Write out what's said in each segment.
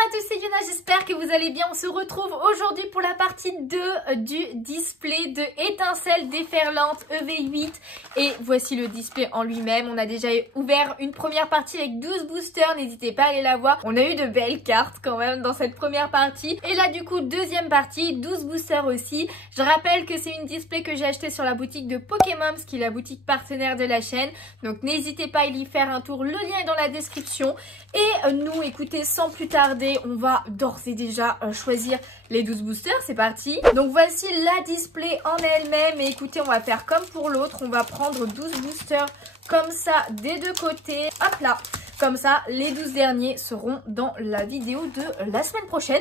à tous, c'est Yuna, j'espère que vous allez bien. On se retrouve aujourd'hui pour la partie 2 du display de étincelles déferlantes EV8. Et voici le display en lui-même. On a déjà ouvert une première partie avec 12 boosters, n'hésitez pas à aller la voir. On a eu de belles cartes quand même dans cette première partie. Et là du coup, deuxième partie, 12 boosters aussi. Je rappelle que c'est une display que j'ai acheté sur la boutique de Pokémon, qui est la boutique partenaire de la chaîne. Donc n'hésitez pas à y faire un tour, le lien est dans la description. Et nous, écoutez, sans plus tarder, on va d'ores et déjà choisir les 12 boosters, c'est parti. Donc voici la display en elle-même et écoutez, on va faire comme pour l'autre, on va prendre 12 boosters comme ça des deux côtés, hop là. Comme ça, les 12 derniers seront dans la vidéo de la semaine prochaine.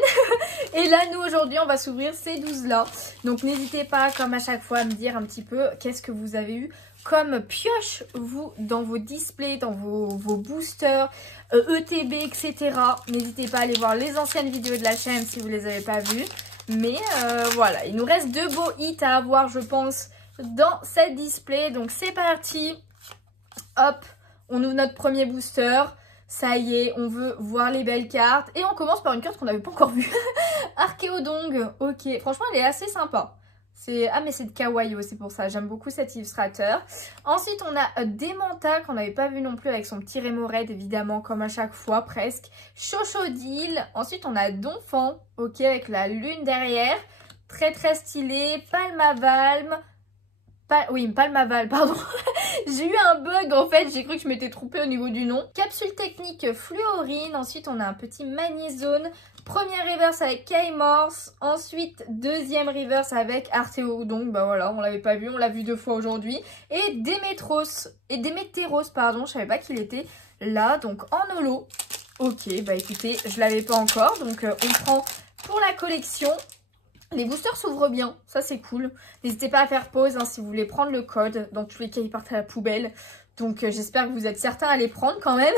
Et là, nous, aujourd'hui, on va s'ouvrir ces 12-là. Donc, n'hésitez pas, comme à chaque fois, à me dire un petit peu qu'est-ce que vous avez eu comme pioche, vous, dans vos displays, dans vos boosters, ETB, etc. N'hésitez pas à aller voir les anciennes vidéos de la chaîne si vous ne les avez pas vues. Mais voilà, il nous reste 2 beaux hits à avoir, je pense, dans cette display. Donc, c'est parti. Hop. On ouvre notre premier booster, ça y est, on veut voir les belles cartes. Et on commence par une carte qu'on n'avait pas encore vue. Archéodongue, ok, franchement elle est assez sympa. Ah mais c'est de Kawaii, c'est pour ça, j'aime beaucoup cet illustrateur. Ensuite on a Demanta qu'on n'avait pas vu non plus avec son petit Remoraid évidemment, comme à chaque fois presque. Chochodile, ensuite on a Donphan, ok, avec la lune derrière. Très très stylé, Palmavalm. Oui, Palmaval, pardon. J'ai eu un bug en fait, j'ai cru que je m'étais trompée au niveau du nom. Capsule technique Fluorine, ensuite on a un petit Magnezone. Première reverse avec K-Morse, ensuite deuxième reverse avec Arteo, donc bah voilà, on l'avait pas vu, on l'a vu 2 fois aujourd'hui. Et Déméteros, pardon, je savais pas qu'il était là, donc en holo. Ok, bah écoutez, je l'avais pas encore, donc on prend pour la collection. Les boosters s'ouvrent bien, ça c'est cool. N'hésitez pas à faire pause hein, si vous voulez prendre le code. Dans tous les cas, ils partent à la poubelle. Donc j'espère que vous êtes certains à les prendre quand même.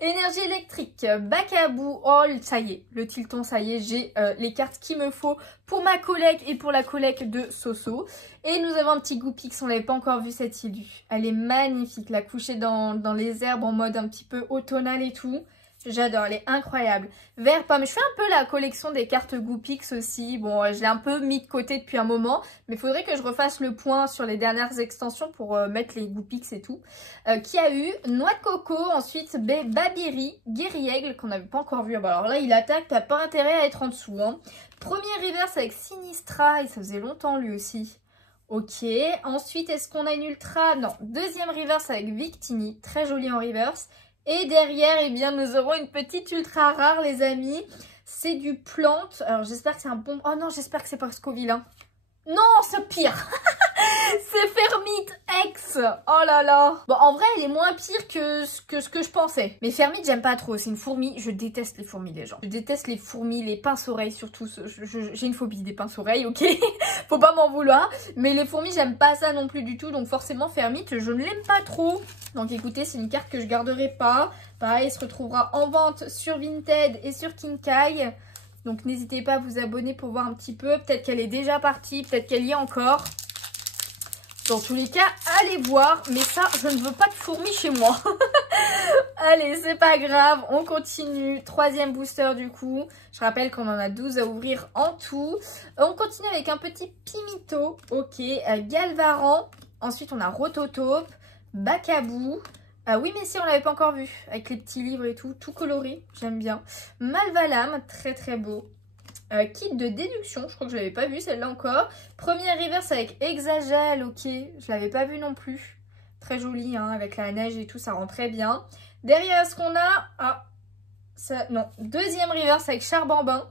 Énergie électrique, Bacabou. Oh, ça y est, le Tilton, ça y est, j'ai les cartes qu'il me faut pour ma collecte et pour la collecte de Soso. Et nous avons un petit Goopix, on l'avait pas encore vu cette illu. Elle est magnifique, la coucher dans les herbes en mode un petit peu automnal et tout. J'adore, elle est incroyable. Vert pomme, je fais un peu la collection des cartes Goopix aussi. Bon, je l'ai un peu mis de côté depuis un moment, mais il faudrait que je refasse le point sur les dernières extensions pour mettre les Goopix et tout. Qui a eu Noix de coco, ensuite Babiri, Guerriègle, qu'on n'avait pas encore vu. Ah bah alors là, il attaque, t'as pas intérêt à être en dessous. Hein. Premier reverse avec Sinistra, et ça faisait longtemps lui aussi. Ok, ensuite, est-ce qu'on a une ultra? Non, deuxième reverse avec Victini, très jolie en reverse. Et derrière, eh bien, nous aurons une petite ultra rare, les amis. C'est du plante. Alors, j'espère que c'est un bon... Oh non, j'espère que c'est pas Scoville. Hein. Non, c'est pire. C'est Fermite X. Oh là là. Bon, en vrai, elle est moins pire que ce que je pensais. Mais Fermite, j'aime pas trop. C'est une fourmi. Je déteste les fourmis, les gens. Je déteste les fourmis, les pinces-oreilles surtout. J'ai une phobie des pinces-oreilles, ok. Faut pas m'en vouloir. Mais les fourmis, j'aime pas ça non plus du tout. Donc forcément, Fermite, je ne l'aime pas trop. Donc écoutez, c'est une carte que je garderai pas. Pareil, elle se retrouvera en vente sur Vinted et sur Kinkai. Donc n'hésitez pas à vous abonner pour voir un petit peu. Peut-être qu'elle est déjà partie, peut-être qu'elle y est encore. Dans tous les cas, allez voir. Mais ça, je ne veux pas de fourmis chez moi. Allez, c'est pas grave. On continue. Troisième booster du coup. Je rappelle qu'on en a 12 à ouvrir en tout. On continue avec un petit Pimito. Ok. Galvaran. Ensuite, on a Rototope. Bacabou. Oui, mais si, on l'avait pas encore vu. Avec les petits livres et tout. Tout coloré. J'aime bien. Malvalam. Très très beau. Kit de déduction, je crois que je l'avais pas vu celle-là encore. Première reverse avec Exagel, ok, je l'avais pas vu non plus. Très joli, hein, avec la neige et tout, ça rend très bien. Derrière, ce qu'on a... Ah, ça, non. Deuxième reverse avec Charbambin.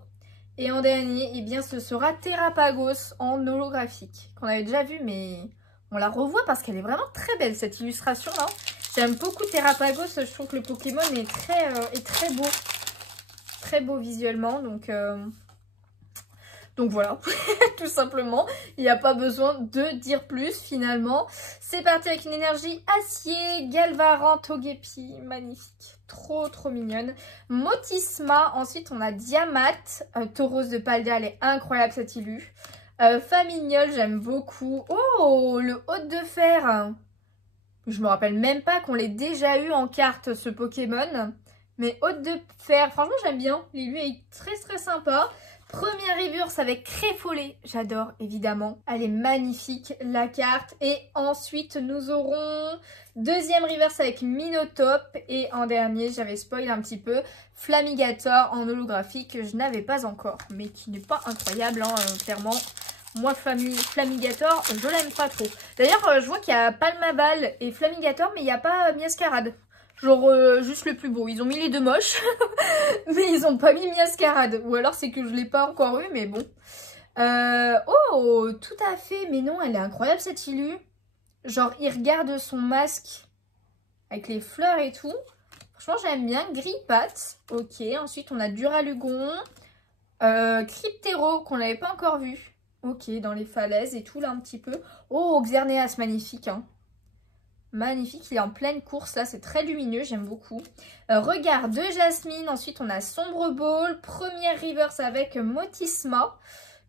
Et en dernier, eh bien, ce sera Terrapagos en holographique. Qu'on avait déjà vu, mais on la revoit parce qu'elle est vraiment très belle, cette illustration-là. J'aime beaucoup Terrapagos, je trouve que le Pokémon est très beau. Très beau visuellement, donc voilà, tout simplement, il n'y a pas besoin de dire plus finalement. C'est parti avec une énergie acier, Galvaran, Togepi, magnifique, trop mignonne. Motisma, ensuite on a Diamat, Tauros de Paldea, elle est incroyable cette illu. Famignol, j'aime beaucoup. Oh, le Hôte de Fer. Je me rappelle même pas qu'on l'ait déjà eu en carte ce Pokémon. Mais haute de fer, franchement j'aime bien. Lilu est très sympa. Première reverse avec Créfollet, j'adore évidemment. Elle est magnifique la carte. Et ensuite nous aurons deuxième reverse avec Minotop. Et en dernier, j'avais spoilé un petit peu, Flamigator en holographique que je n'avais pas encore. Mais qui n'est pas incroyable hein, clairement. Moi Flamigator, je l'aime pas trop. D'ailleurs je vois qu'il y a Palmabal et Flamigator mais il n'y a pas Miascarade. Genre juste le plus beau. Ils ont mis les deux moches. Mais ils ont pas mis Miascarade. Ou alors c'est que je l'ai pas encore eu. Mais bon. Oh, tout à fait. Mais non, elle est incroyable cette Ilu. Genre il regarde son masque. Avec les fleurs et tout. Franchement j'aime bien. Grippat. Ok. Ensuite on a Duralugon. Cryptero qu'on n'avait pas encore vu. Ok. Dans les falaises et tout là un petit peu. Oh, Xerneas magnifique hein. Magnifique, il est en pleine course là, c'est très lumineux, j'aime beaucoup. Regard de Jasmine, ensuite on a Sombre Ball, première reverse avec Motisma,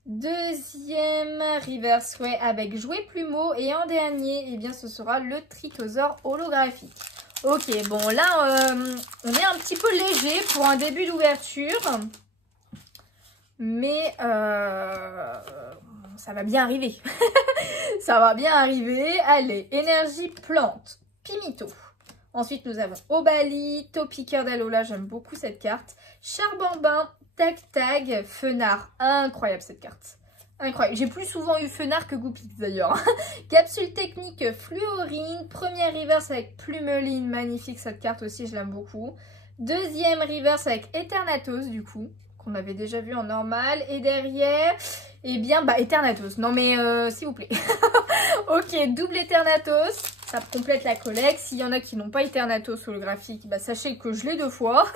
deuxième reverse ouais, avec Jouet Plumeau et en dernier, eh bien ce sera le Tritosaure holographique. Ok, bon là on est un petit peu léger pour un début d'ouverture, mais ça va bien arriver. Ça va bien arriver. Allez, énergie plante, Pimito. Ensuite, nous avons Obali, Topiqueur d'Alola. J'aime beaucoup cette carte. Charbambin, Tac Tag, Fenard. Incroyable cette carte. Incroyable. J'ai plus souvent eu Fenard que Goupix d'ailleurs. Capsule technique, Fluorine. Première reverse avec Plumeline. Magnifique cette carte aussi, je l'aime beaucoup. Deuxième reverse avec Eternatus du coup. Qu'on avait déjà vu en normal. Et derrière, eh bien, bah, Eternatus. Non mais, s'il vous plaît. Ok, double Eternatus. Ça complète la collecte. S'il y en a qui n'ont pas Eternatus holographique, bah, sachez que je l'ai 2 fois.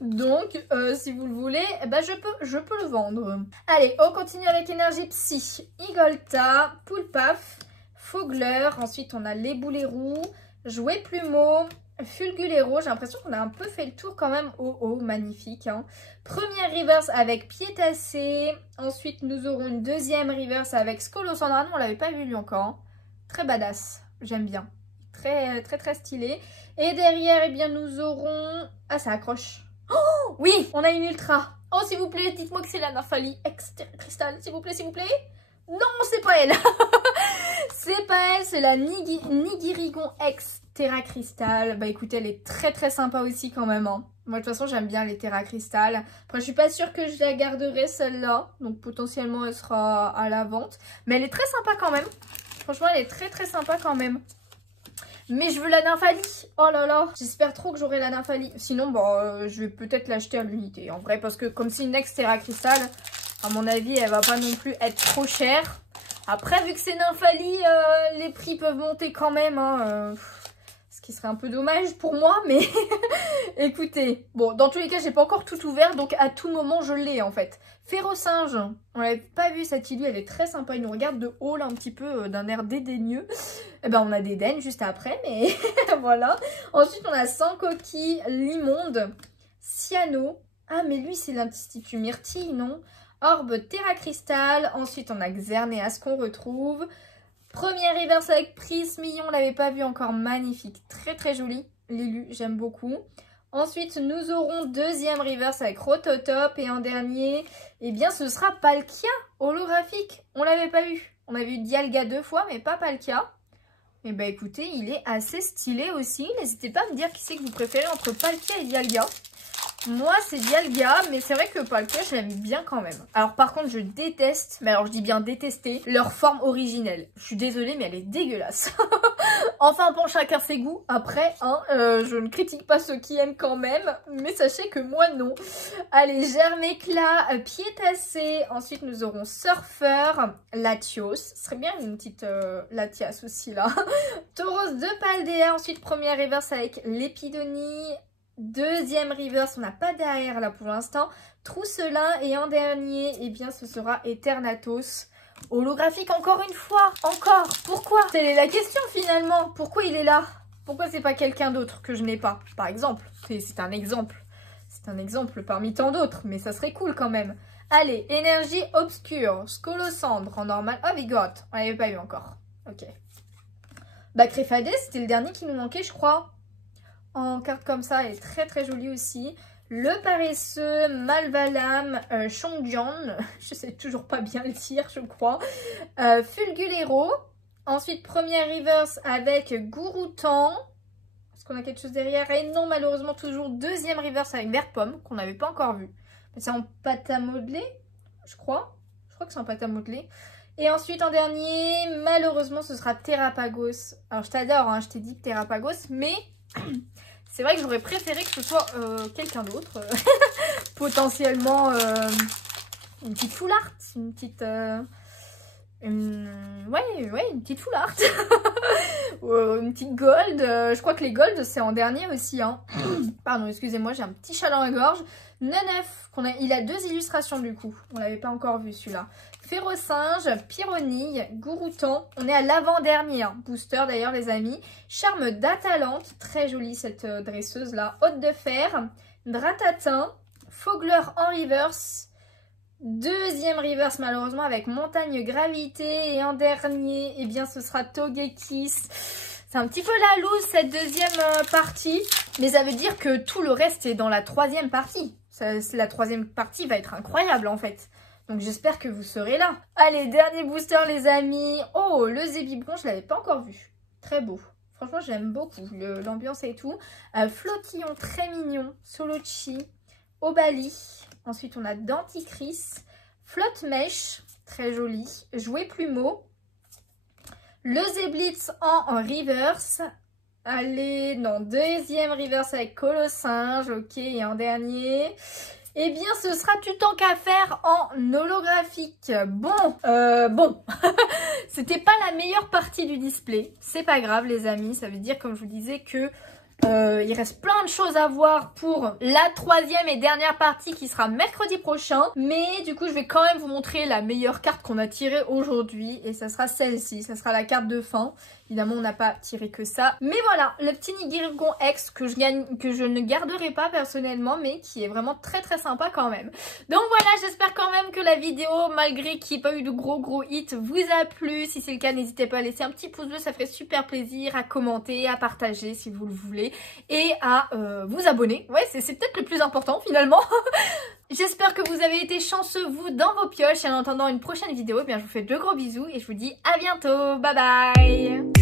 Donc, si vous le voulez, bah, je peux le vendre. Allez, on continue avec énergie psy. Igolta, Poulpaf, Fogler. Ensuite, on a les boulets roux, Jouet Plumeau, Fulgulero, j'ai l'impression qu'on a un peu fait le tour quand même. Oh oh, magnifique hein. Première reverse avec Piétassé. Ensuite nous aurons une deuxième reverse avec Scolosandra. On l'avait pas vu lui encore hein. Très badass, j'aime bien. Très stylé. Et derrière eh bien nous aurons... Ah ça accroche. Oh oui, on a une ultra. Oh s'il vous plaît, dites-moi que c'est la Nymphalie Extra Cristal. S'il vous plaît. Non, c'est pas elle. C'est pas elle, c'est la Nigirigon X Terra Cristal. Bah écoutez, elle est très sympa aussi quand même. Hein. Moi de toute façon, j'aime bien les Terra Cristal. Après, je suis pas sûre que je la garderai celle-là. Donc potentiellement, elle sera à la vente. Mais elle est très sympa quand même. Franchement, elle est très sympa quand même. Mais je veux la Nymphalie. Oh là là. J'espère trop que j'aurai la Nymphalie. Sinon, bon, je vais peut-être l'acheter à l'unité. En vrai, parce que comme c'est une ex Terra Cristal, à mon avis, elle va pas non plus être trop chère. Après, vu que c'est Nymphalie, les prix peuvent monter quand même. Hein, ce qui serait un peu dommage pour moi, mais écoutez. Bon, dans tous les cas, j'ai pas encore tout ouvert, donc à tout moment, je l'ai en fait. Férocinge, on l'avait pas vu cette Ilu, elle est très sympa. Il nous regarde de haut là, un petit peu d'un air dédaigneux. Eh ben, on a des Dédaine juste après, mais voilà. Ensuite, on a Sans Coquille, L'Immonde, Cyano. Ah, mais lui, c'est l'Institut Myrtille, non? Orbe Terra Cristal. Ensuite, on a Xerneas qu'on retrouve. Première reverse avec Prismillon, on l'avait pas vu encore, magnifique. Très joli. L'élu, j'aime beaucoup. Ensuite, nous aurons deuxième reverse avec Rototop. Et en dernier, eh bien, ce sera Palkia holographique. On l'avait pas eu. On a vu Dialga 2 fois, mais pas Palkia. Et bah écoutez, il est assez stylé aussi. N'hésitez pas à me dire qui c'est que vous préférez entre Palkia et Dialga. Moi, c'est Dialga, mais c'est vrai que Palkia, je l'aime bien quand même. Alors par contre, je déteste, mais alors je dis bien détester, leur forme originelle. Je suis désolée, mais elle est dégueulasse. Enfin, bon, chacun ses goûts. Après, hein, je ne critique pas ceux qui aiment quand même, mais sachez que moi, non. Allez, Germéclat, Piétassé. Ensuite, nous aurons Surfeur, Latios. Ce serait bien une petite Latias aussi, là. Tauros de Paldea. Ensuite, première reverse avec Lépidonie. Deuxième reverse, on n'a pas derrière là pour l'instant. Trousselin et en dernier, eh bien ce sera Eternatus. Holographique encore une fois. Encore. Pourquoi? Telle est la question finalement. Pourquoi il est là? Pourquoi c'est pas quelqu'un d'autre que je n'ai pas? Par exemple. C'est un exemple. C'est un exemple parmi tant d'autres. Mais ça serait cool quand même. Allez, énergie obscure. Scolosandre en normal. Oh, Vigot. On l'avait pas eu encore. Ok. Bah, Créfadé, c'était le dernier qui nous manquait, je crois. en carte comme ça, elle est très très jolie aussi. Le paresseux, Malvalam, Chongjian, je sais toujours pas bien le dire, je crois. Fulgulero. Ensuite, première reverse avec Gouroutan. Est-ce qu'on a quelque chose derrière? Et non, malheureusement, toujours deuxième reverse avec Vert Pomme, qu'on n'avait pas encore vu. C'est en pâte à modeler, je crois. Je crois que c'est en pâte à modeler. Et ensuite, en dernier, malheureusement, ce sera Terrapagos. Alors, je t'adore, hein, je t'ai dit Terrapagos, mais c'est vrai que j'aurais préféré que ce soit quelqu'un d'autre. Potentiellement une petite full art, une petite... ouais, une petite full art. Une petite gold. Je crois que les gold, c'est en dernier aussi. Hein. Pardon, excusez-moi, j'ai un petit chat dans la gorge. Nenef, il a 2 illustrations du coup. On l'avait pas encore vu celui-là. Férocinge, Pyronille, Gouroutan. On est à l'avant-dernier. Hein. Booster d'ailleurs les amis. Charme d'Atalante. Très jolie cette dresseuse là. Hôte de fer. Dratatin. Fogler en reverse. Deuxième reverse malheureusement avec Montagne Gravité. Et en dernier, eh bien ce sera Togekiss. C'est un petit peu la loose cette deuxième partie. Mais ça veut dire que tout le reste est dans la troisième partie. La troisième partie va être incroyable en fait. Donc j'espère que vous serez là. Allez, dernier booster les amis. Oh, le Zébibron, je ne l'avais pas encore vu. Très beau. Franchement, j'aime beaucoup l'ambiance et tout. Flottillon, très mignon. Solochi. Obali. Ensuite, on a Denticris. Flotte Mèche, très joli. Jouet Plumeau. Le Zeblitz en reverse. Allez, non, deuxième reverse avec Colossinge. Ok, et en dernier... Eh bien, ce sera du temps qu'à faire en holographique. Bon, c'était pas la meilleure partie du display. C'est pas grave, les amis. Ça veut dire, comme je vous disais, que il reste plein de choses à voir pour la troisième et dernière partie qui sera mercredi prochain. Mais du coup, je vais quand même vous montrer la meilleure carte qu'on a tirée aujourd'hui. Et ça sera celle-ci. Ça sera la carte de fin. Évidemment, on n'a pas tiré que ça. Mais voilà, le petit Nigirigon X que je ne garderai pas personnellement, mais qui est vraiment très très sympa quand même. Donc voilà, j'espère quand même que la vidéo, malgré qu'il n'y ait pas eu de gros hits, vous a plu. Si c'est le cas, n'hésitez pas à laisser un petit pouce bleu, ça ferait super plaisir, à commenter, à partager si vous le voulez, et à vous abonner. Ouais, c'est peut-être le plus important finalement. J'espère que vous avez été chanceux, vous, dans vos pioches. Et en attendant une prochaine vidéo, eh bien, je vous fais de gros bisous et je vous dis à bientôt. Bye bye.